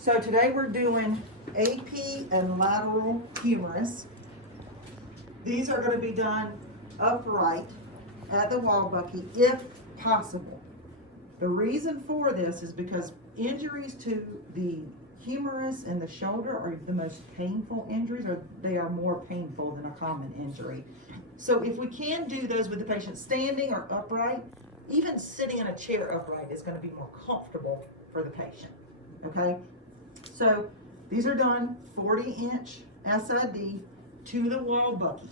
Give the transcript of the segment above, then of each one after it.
So today we're doing AP and lateral humerus. These are going to be done upright at the wall bucky if possible. The reason for this is because injuries to the humerus and the shoulder are the most painful injuries, or they are more painful than a common injury. So if we can do those with the patient standing or upright, even sitting in a chair upright is going to be more comfortable for the patient, okay? So these are done 40-inch SID to the wall bucky.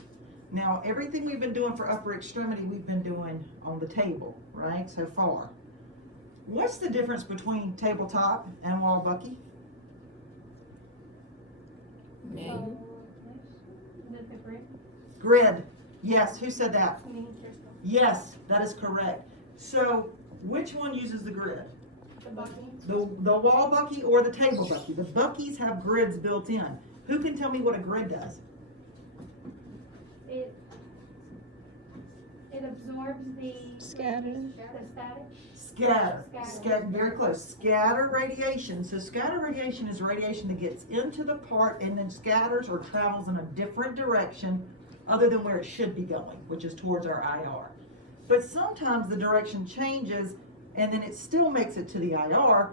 Now everything we've been doing for upper extremity, we've been doing on the table, right, so far. What's the difference between tabletop and wall bucky? Name. Grid. Yes, who said that? Me, Crystal. Yes, that is correct. So which one uses the grid? The bucky. The wall bucky or the table bucky? The buckies have grids built in. Who can tell me what a grid does? It absorbs the Scatter. the static. Scatter, very close. Scatter radiation. So scatter radiation is radiation that gets into the part and then scatters or travels in a different direction other than where it should be going, which is towards our IR. But sometimes the direction changes and then it still makes it to the IR.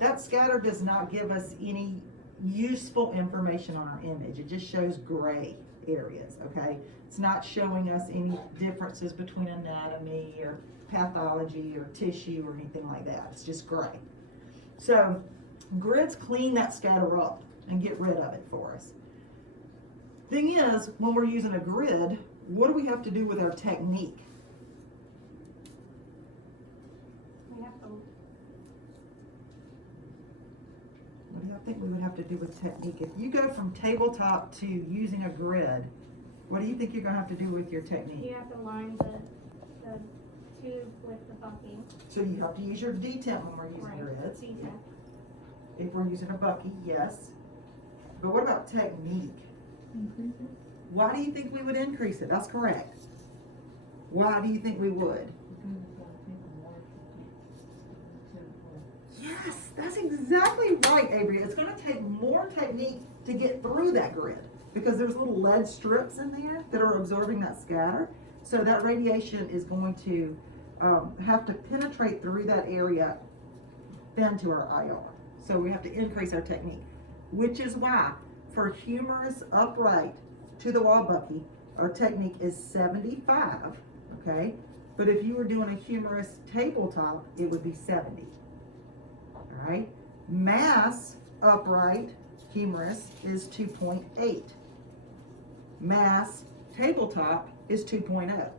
That scatter does not give us any useful information on our image. It just shows gray areas, okay? It's not showing us any differences between anatomy or pathology or tissue or anything like that. It's just gray. So grids clean that scatter up and get rid of it for us. Thing is, when we're using a grid, what do we have to do with our technique? We have to. What do you think we would have to do with technique? If you go from tabletop to using a grid, what do you think you're going to have to do with your technique? You have to line the tube with the bucky. So you have to use your detent when we're using Right. grids. Detent. If we're using a bucky, yes. But what about technique? Increase it. Why do you think we would increase it? That's correct. Why do you think we would? Yes, that's exactly right, Avery. It's going to take more technique to get through that grid because there's little lead strips in there that are absorbing that scatter. So that radiation is going to have to penetrate through that area then to our IR. So we have to increase our technique, which is why for humerus upright to the wall bucky, our technique is 75, okay? But if you were doing a humerus tabletop, it would be 70. All right, mass upright humerus is 2.8. Mass tabletop is 2.0.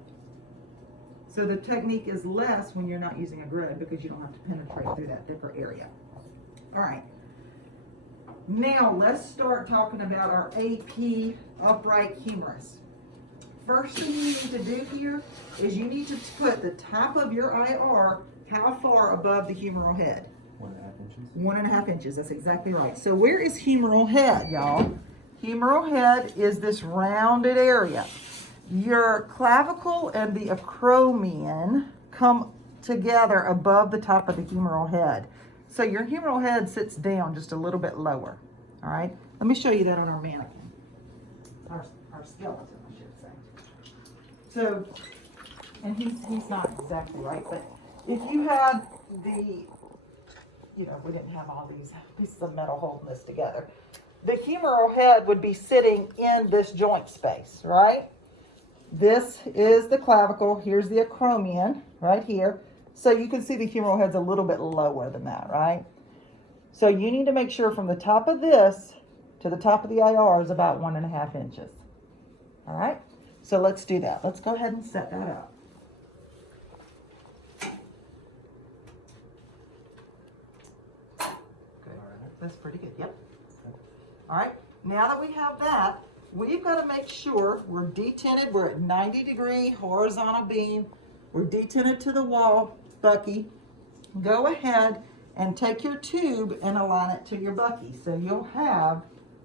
So the technique is less when you're not using a grid because you don't have to penetrate through that thicker area. All right, now let's start talking about our AP upright humerus. First thing you need to do here is you need to put the top of your IR how far above the humeral head? 1.5 inches. 1.5 inches, that's exactly right. So where is humeral head, y'all? Humeral head is this rounded area. Your clavicle and the acromion come together above the top of the humeral head. So your humeral head sits down just a little bit lower, all right? Let me show you that on our mannequin, our skeleton, I should say. So, and he's not exactly right, but if you had the, you know, we didn't have all these pieces of metal holding this together. The humeral head would be sitting in this joint space, right? This is the clavicle. Here's the acromion right here. So you can see the humeral head's a little bit lower than that, right? So you need to make sure from the top of this to the top of the IR is about 1.5 inches. All right? So let's do that. Let's go ahead and set that up. That's pretty good, yep. All right, now that we have that, we've got to make sure we're detented. We're at 90-degree horizontal beam. We're detented to the wall bucky. Go ahead and take your tube and align it to your bucky. So you'll have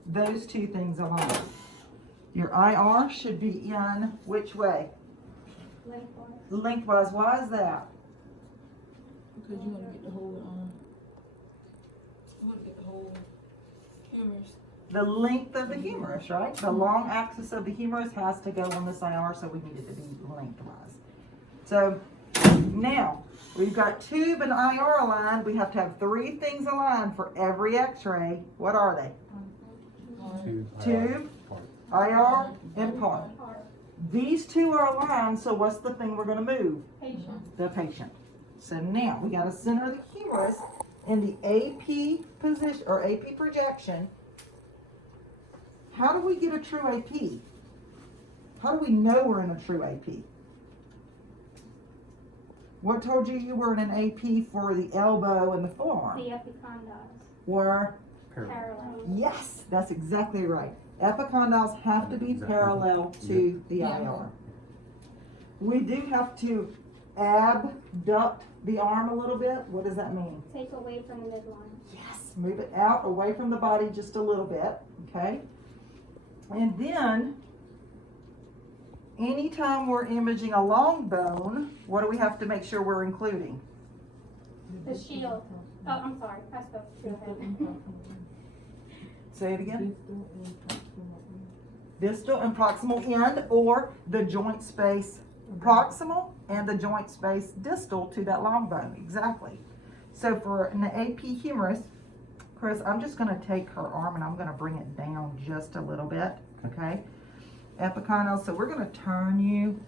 those two things aligned. Your IR should be in which way? Lengthwise. Lengthwise. Why is that? Because you want to get the whole Look at the whole humerus. The length of the humerus, right? The long axis of the humerus has to go on this IR, so we need it to be lengthwise. So now, we've got tube and IR aligned. We have to have 3 things aligned for every x-ray. What are they? Tube, IR, and part. These 2 are aligned, so what's the thing we're going to move? Patient. The patient. So now we got to center the humerus in the AP position or AP projection. How do we get a true AP? How do we know we're in a true AP? What told you you were in an AP for the elbow and the forearm? The epicondyles. Were, Parallel. yes, that's exactly right. Epicondyles have to be parallel to the IR. We do have to abduct the arm a little bit. What does that mean? Take away from the midline. Yes, move it out away from the body just a little bit, okay? And then, anytime we're imaging a long bone, what do we have to make sure we're including? The shield. Oh, I'm sorry. I spoke too ahead. Say it again. Distal and proximal end, or the joint space proximal and the joint space distal to that long bone. Exactly. So for an AP humerus, Chris, I'm just going to take her arm and I'm going to bring it down just a little bit, okay? Epicondyle, so we're going to turn you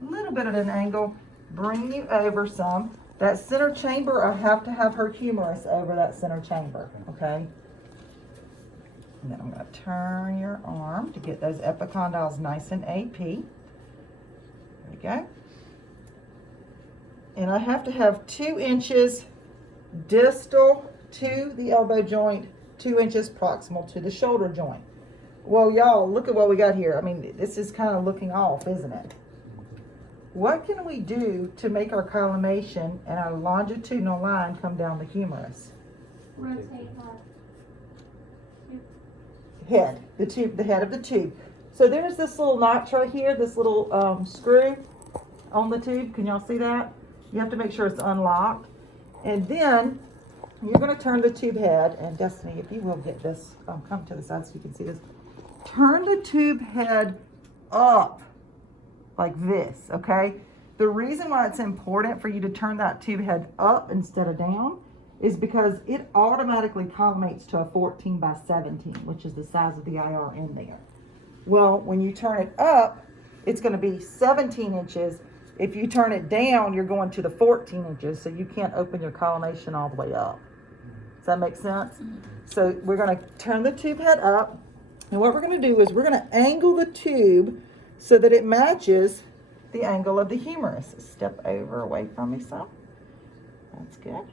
a little bit at an angle, bring you over some. That center chamber, I have to have her humerus over that center chamber, okay? And then I'm going to turn your arm to get those epicondyles nice and AP. There we go. And I have to have 2 inches distal to the elbow joint, 2 inches proximal to the shoulder joint. Well, y'all, look at what we got here. I mean, this is kind of looking off, isn't it? What can we do to make our collimation and our longitudinal line come down the humerus? Rotate left. Head, the tube, the head of the tube. So there's this little notch right here, this little screw on the tube. Can y'all see that? You have to make sure it's unlocked. And then you're going to turn the tube head, and Destiny, if you will get this, come to the side so you can see this. Turn the tube head up like this, okay? The reason why it's important for you to turn that tube head up instead of down is because it automatically collimates to a 14 by 17, which is the size of the IR in there. Well, when you turn it up, it's going to be 17 inches. If you turn it down, you're going to the 14 inches, so you can't open your collimation all the way up. Does that make sense? So we're going to turn the tube head up, and what we're going to do is we're going to angle the tube so that it matches the angle of the humerus. Step over away from me some. That's good.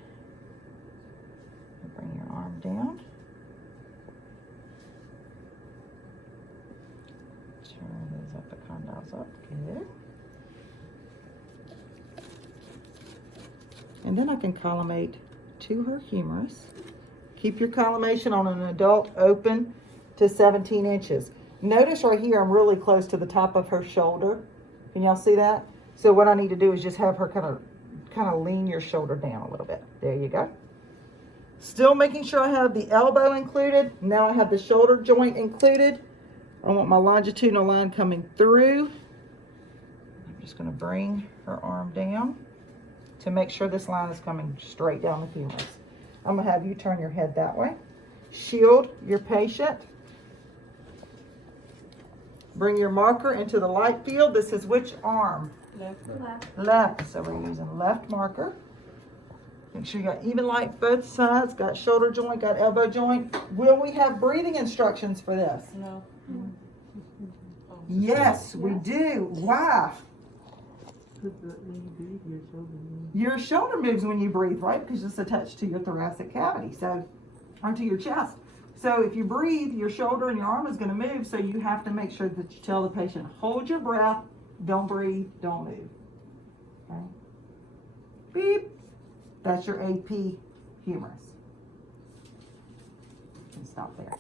Bring your arm down. Turn those epicondyles up. Good. And then I can collimate to her humerus. Keep your collimation on an adult open to 17 inches. Notice right here, I'm really close to the top of her shoulder. Can y'all see that? So what I need to do is just have her kind of lean your shoulder down a little bit. There you go. Still making sure I have the elbow included. Now I have the shoulder joint included. I want my longitudinal line coming through. I'm just going to bring her arm down to make sure this line is coming straight down the humerus. I'm going to have you turn your head that way. Shield your patient. Bring your marker into the light field. This is which arm? Left. Left. So we're using left marker. Make sure you got even light both sides, got shoulder joint, got elbow joint. Will we have breathing instructions for this? No. Yes, we do. Why? Your shoulder moves when you breathe, right? Because it's attached to your thoracic cavity, so, or to your chest. So if you breathe, your shoulder and your arm is going to move, so you have to make sure that you tell the patient, hold your breath, don't breathe, don't move. Okay? Beep. That's your AP humerus. You can stop there.